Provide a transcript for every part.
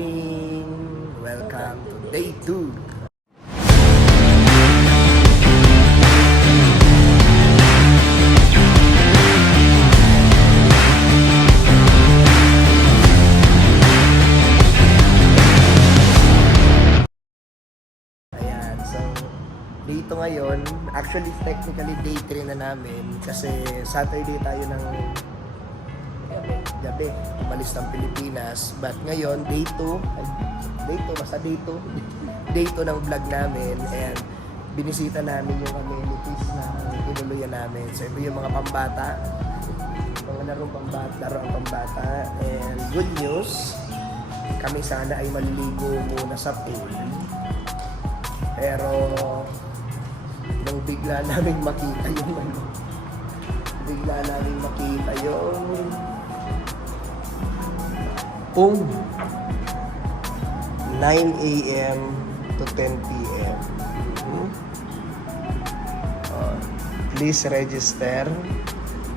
morning! Welcome to day 2. Ayan, so dito ngayon, actually technically day 3 na namin kasi Saturday tayo ng gabi, umalis ng Pilipinas. But ngayon, day 2, basta day 2, day 2 ng vlog namin. And binisita namin yung amenities na tinuluyan namin. So ito yung mga pambata, mga larong pambata. And good news, kami sana ay maliligo muna sa pool. Pero nung bigla namin makita yung kung 9 a.m. to 10 p.m. Please register.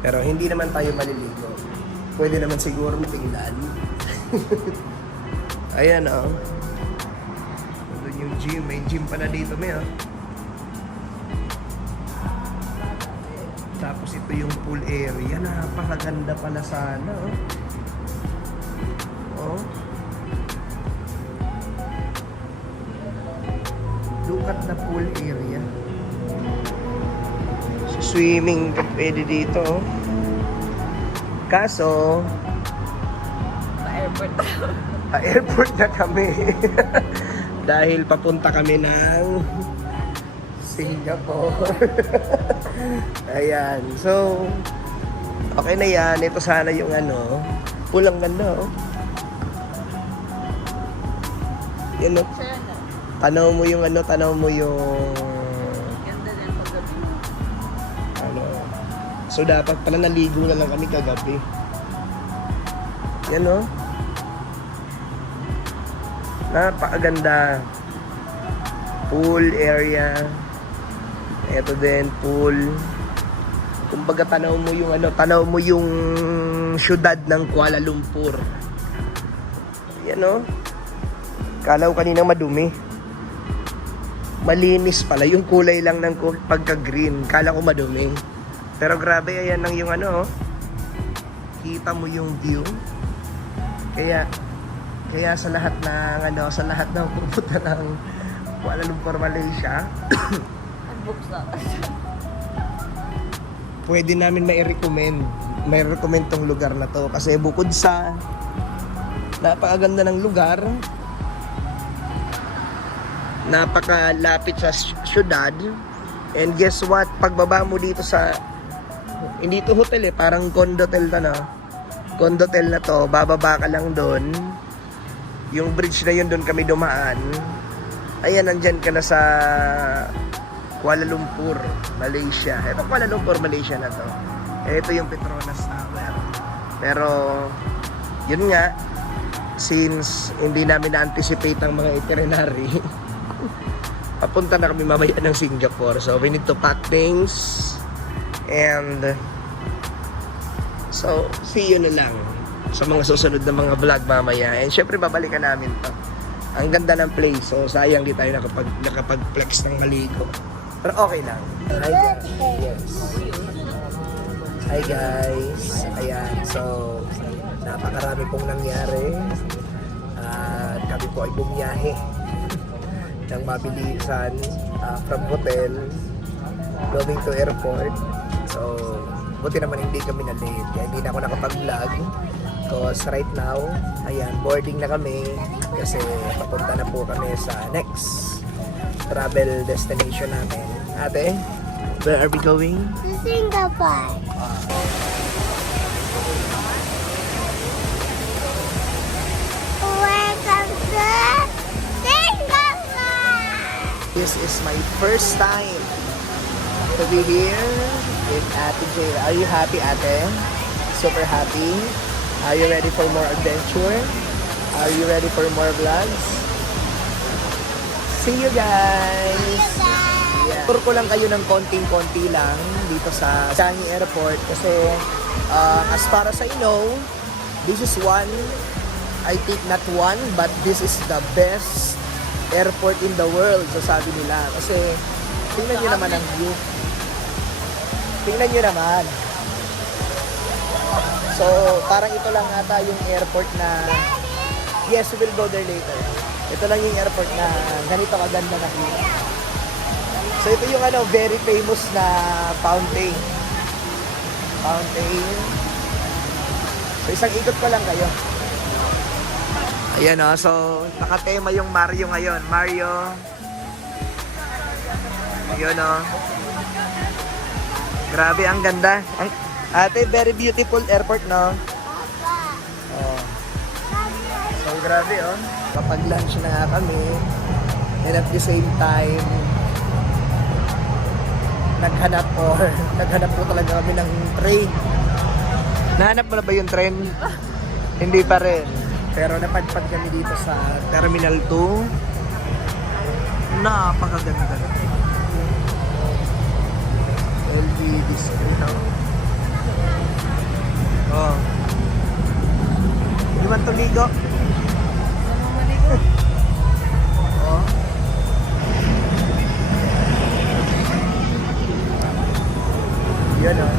Pero hindi naman tayo maliligo. Pwede naman siguro tingnan. Ayan o. Doon yung gym. May gym pala dito, may Tapos ito yung pool area. Napakaganda pala sana. Look at the pool area. So, swimming ka pwede dito. Kaso Pa-airport pa-airport na kami. Dahil papunta kami ng Singapore. Ayan. So, okay na yan. Ito sana yung pool ang ganda Yan Tanaw mo yung Ganda din paggabi. So dapat pala naligo na lang kami kagabi. Yan napakaganda. Pool area. Ito din pool. Kumbaga tanaw mo yung syudad ng Kuala Lumpur. Yan Kala ko kanina madumi. Malinis pala. Yung kulay lang ng pagka-green. Kala ko madumi. Pero grabe, ayan lang yung kita mo yung view. Kaya sa lahat ng pupunta ng Kuala Lumpur, Malaysia, pwede namin may-recommend tong lugar na to. Kasi bukod sa napakaganda ng lugar, napakalapit sa syudad, and guess what, pagbaba mo dito hindi to hotel parang condotel na to, bababa ka lang doon, yung bridge na yun, doon kami dumaan. Ayan, nandyan ka na sa Kuala Lumpur, Malaysia. Ito Kuala Lumpur, Malaysia na to. Ito yung Petronas Tower. Pero yun nga, since hindi namin na-anticipate ang mga itinerary, papunta na kami mamaya ng Singapore. So, we need to pack things. And so, see you na lang sa mga susunod na mga vlog mamaya. And syempre, babalikan namin to. Ang ganda ng place. So, sayang di tayo nakapag-flex ng maligo. Pero okay lang. Hi guys. Yes. Hi guys. Ayan. So, napakarami pong nangyari. Kami po ay bumiyahe ng mabilisan from hotel going to airport. So, buti naman hindi kami na late. Kaya hindi na ako nakapag-vlog. Because right now, ayan, boarding na kami. Kasi papunta na po kami sa next travel destination namin. Ate, where are we going? To Singapore. Welcome to Singapore. This is my first time to be here with Ate Jay. Are you happy, Ate? Super happy? Are you ready for more adventure? Are you ready for more vlogs? See you guys! Yeah. Tour ko lang kayo ng konting-konti lang dito sa Changi Airport kasi as far as I know, this is one I think not one, but this is the best airport in the world, so sabi nila. Kasi, tingnan nyo naman ang view. Tingnan nyo naman. So, parang ito lang ata yung airport na, yes, we will go there later. Ito lang yung airport na ganito kaganda na view. So, ito yung very famous na fountain. Fountain. So, isang ikot ko lang kayo. Ayan o, so nakatema yung Mario ngayon. Mario. Ayun o. Grabe, ang ganda. Ate, very beautiful airport, no? Oh. So, grabe o. Kapag lunch na nga kami, and at the same time, naghanap po talaga kami ng train. Nahanap mo na ba yung train? Hindi pa rin. Pero napadpad kami dito sa Terminal 2. Napakaganda. LVD screen. Oh. Di man tuligo? Oh. Yun oh.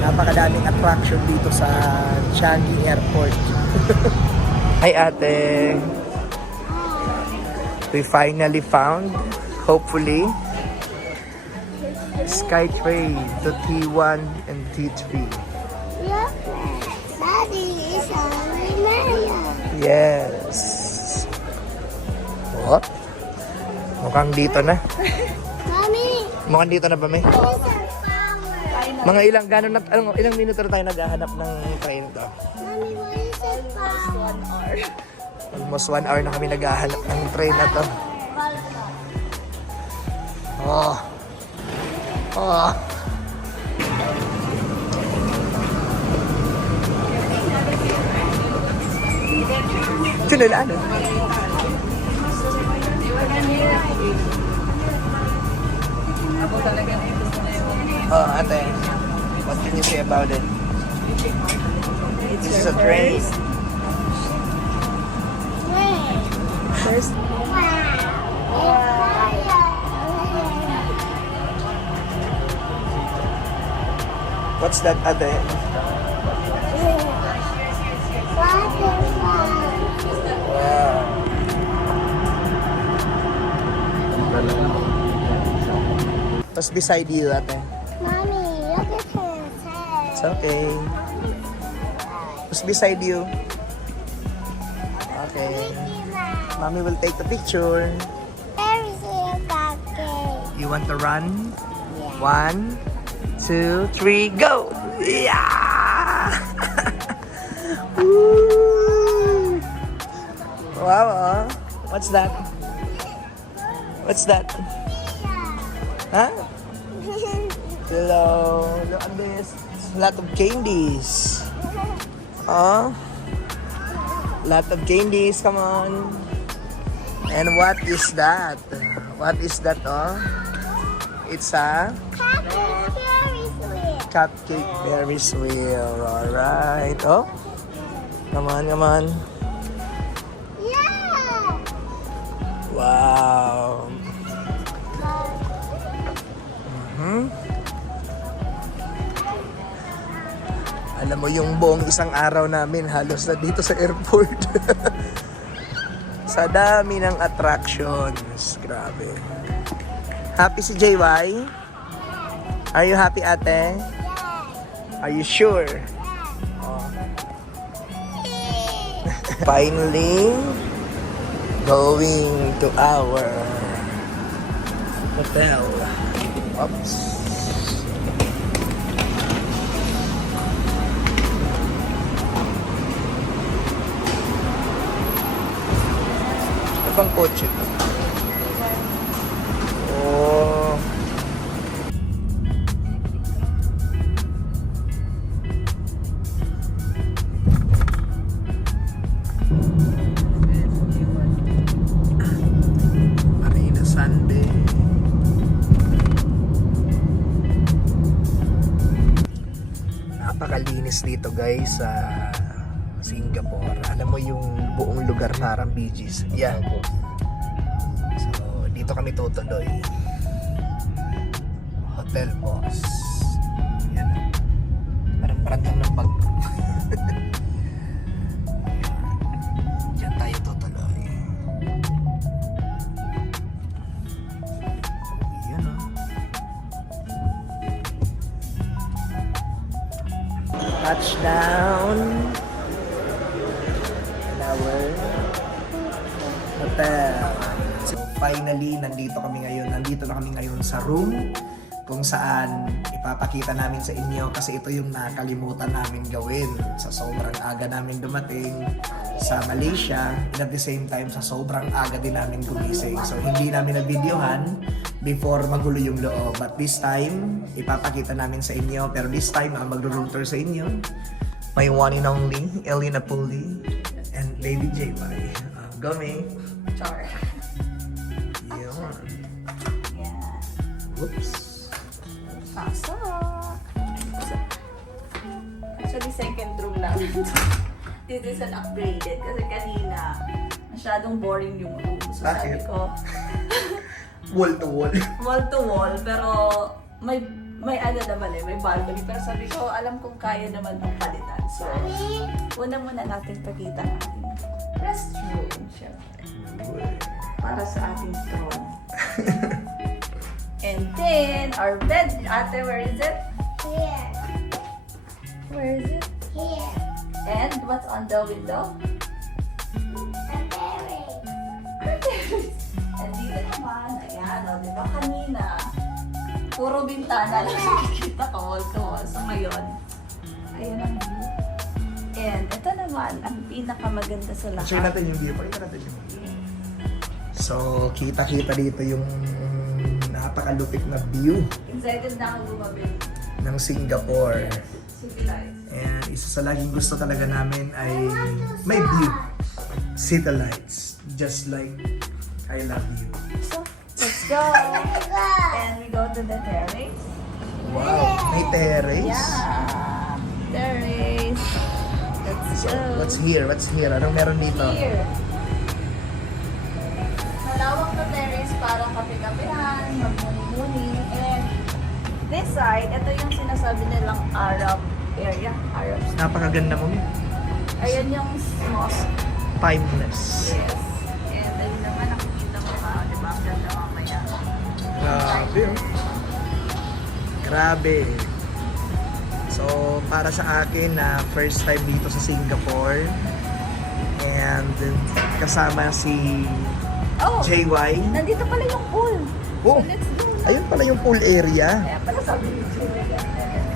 Napakadaming attraction dito sa Changi Airport. Hi ate. We finally found, hopefully, Skytrain to T1 and T3. Look, Daddy is on Mario. Yes. What? Mukhang dito na. Mommy, Mukhang dito na ba, may? this is power. Mga ilang minuto na tayo naghahanap ng train to. Mommy, what is it power? 1 hour. Almost 1 hour na kami naghahanap ng train na to. Oh. Oh. Tinilaan eh. Ako talaga gusto na yung Oh, ate. What can you say about it? This is a train. Wait. first. What's that, ate? Wow. Tapos beside you, ate. Mommy, look at his head. It's okay. Tapos beside you. Okay. Mommy will take the picture. There is a bucket. You want to run? Yeah. 1, 2, 3, go! Yeah! Woo! Wow, oh. What's that? What's that? Huh? Hello. Look at this. A lot of candies. Oh. Lot of candies. Come on. And what is that? What is that, oh? It's a cupcake Ferris wheel. Alright. Oh. Come on, come on. Yeah. Wow. Alam mo, yung buong isang araw namin halos na dito sa airport. Sa dami ng attractions. Grabe. Happy si JY? Are you happy, ate? Are you sure? Oh. Finally, going to our hotel. Oops. Ano bang kotse to? Oh. Marina Sunday. Napakalinis dito guys sa Singapore. Alam mo yung buong lugar parang Bee Gees. Yeah. So, dito kami tutuloy. Hotel Boss. Yan. Parang lang ng bag. Diyan tayo tutuloy. Yan o. Touchdown. Our hotel. So finally, nandito na kami ngayon sa room kung saan ipapakita namin sa inyo kasi ito yung nakalimutan namin gawin sa sobrang aga namin dumating sa Malaysia and at the same time sa sobrang aga din namin gumising. So hindi namin na-videohan before magulo yung loob. But this time, ipapakita namin sa inyo. Pero this time, magro-room tour sa inyo. My one and only, Ellie Napoli and Baby J.Y. Gummy. Char. Yun. Yeah. Whoops. Pasok. Actually, second room lang. This is an upgraded. Kasi kanina, masyadong boring yung room. So sabi Bakit? ko, Wall to wall. wall to wall, pero may ano naman may balcony. Pero sabi ko, alam kong kaya naman ng palitan. So, una muna natin pakita ang ating restroom, syempre. Para sa ating throne. And then, our bed. Ate, where is it? Here. Where is it? Here. And what's on the window? A berry. And dito naman, ayan, o, di ba kanina, puro bintana lang nakikita ko, wall to wall. So ngayon, ayan ang view. And ito naman, ang pinakamaganda sa lahat. Share natin yung view. Pakita natin yung view. So, kita-kita dito yung napakalupit na view Excited na ako bumabili. ng Singapore. Civilized. And isa sa laging gusto talaga namin ay may view. City lights. Just like I love you. So, let's go. And we go to the terrace. Wow, may terrace. Yeah. Terrace. Let's So, go. what's here? What's here? Anong meron dito? Here. Malawak na terrace para kape-kapehan, magmuni-muni. And this side, ito yung sinasabi nilang Arab area. Arab street. Napakaganda mo. Ayan yung mosque. Timeless. Yes. And ayun naman, nakikita mo pa, di ba? Ang ganda mamaya. Grabe. Oh. Grabe. So, para sa akin na first time dito sa Singapore and kasama si Oh! JY. Nandito pala yung pool. Oh, So let's go na. ayun pala yung pool area. Kaya pala sabi ni Julia.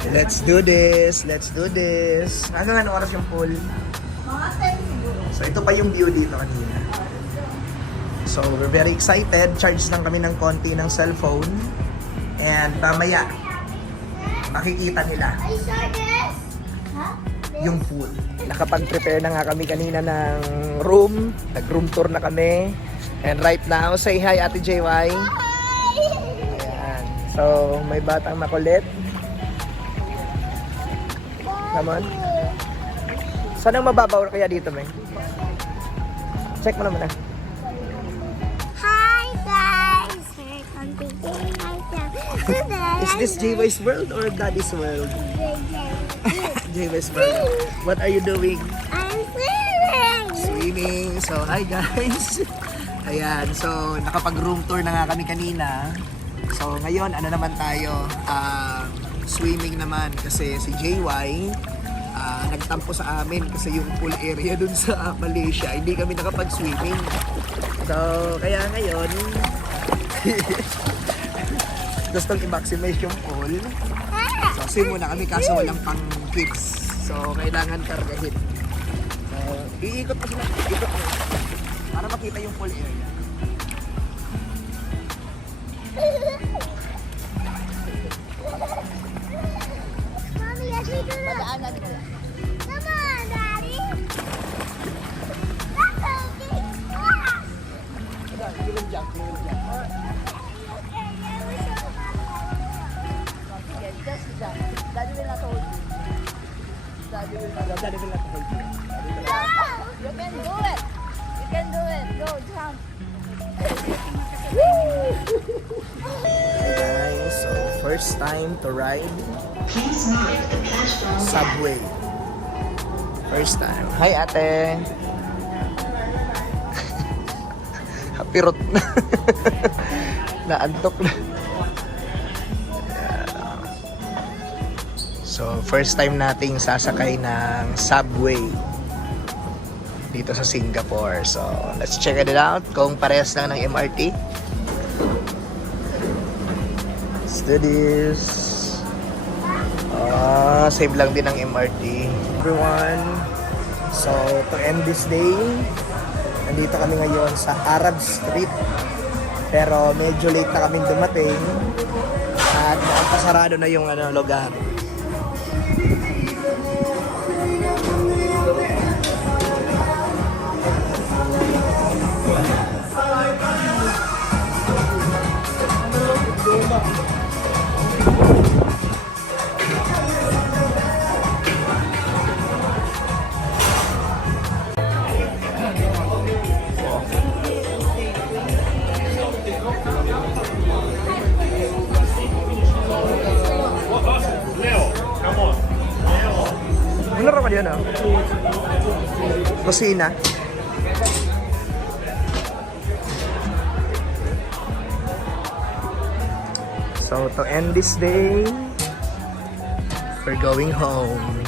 Let's do this. Let's do this. Hanggang ano oras yung pool? Mga 10 siguro. So, ito pa yung view dito kanina. So, we're very excited. Charge lang kami ng konti ng cellphone. And mamaya, makikita nila Are you sure this? Huh? yung pool. Nakapag-prepare na nga kami kanina ng room. Nag-room tour na kami. And right now, say hi Ate JY. Ayan. So, may batang makulit. Come on. Saan ang mababaw kaya dito, May? Check mo naman ah. Hi guys! Welcome to Today. Is this JY's world or Daddy's world? JY's world. What are you doing? I'm swimming! Swimming. So, hi guys. Ayan. So, nakapag-room tour na nga kami kanina. So, ngayon, ano naman tayo? Swimming naman kasi si JY nagtampo sa amin kasi yung pool area dun sa Malaysia, hindi kami nakapag-swimming. So, kaya ngayon, gustong i-maximize yung pool. So, swim muna kami kaso walang pang kids. So, kailangan kargahin. So, iikot pa sila. Ikot mo. Para makita yung pool area. Mommy, let's go. Madaanan ko. Come on, Daddy. That's okay. Ah! Kilong jump, kilong jump. Okay, just jump. Daddy will not hold you. Daddy will not. Daddy will not hold you. first time to ride subway. First time. Hi, ate. Hapirot na. Naantok na. So, first time nating sasakay ng subway dito sa Singapore. So, let's check it out kung parehas lang ng MRT. Let's do this. Save lang din ng MRT. Everyone, so to end this day, nandito kami ngayon sa Arab Street. Pero medyo late na kaming dumating at nakapasarado na yung lugar. Ano raw yun, oh? Kusina. So, to end this day, we're going home.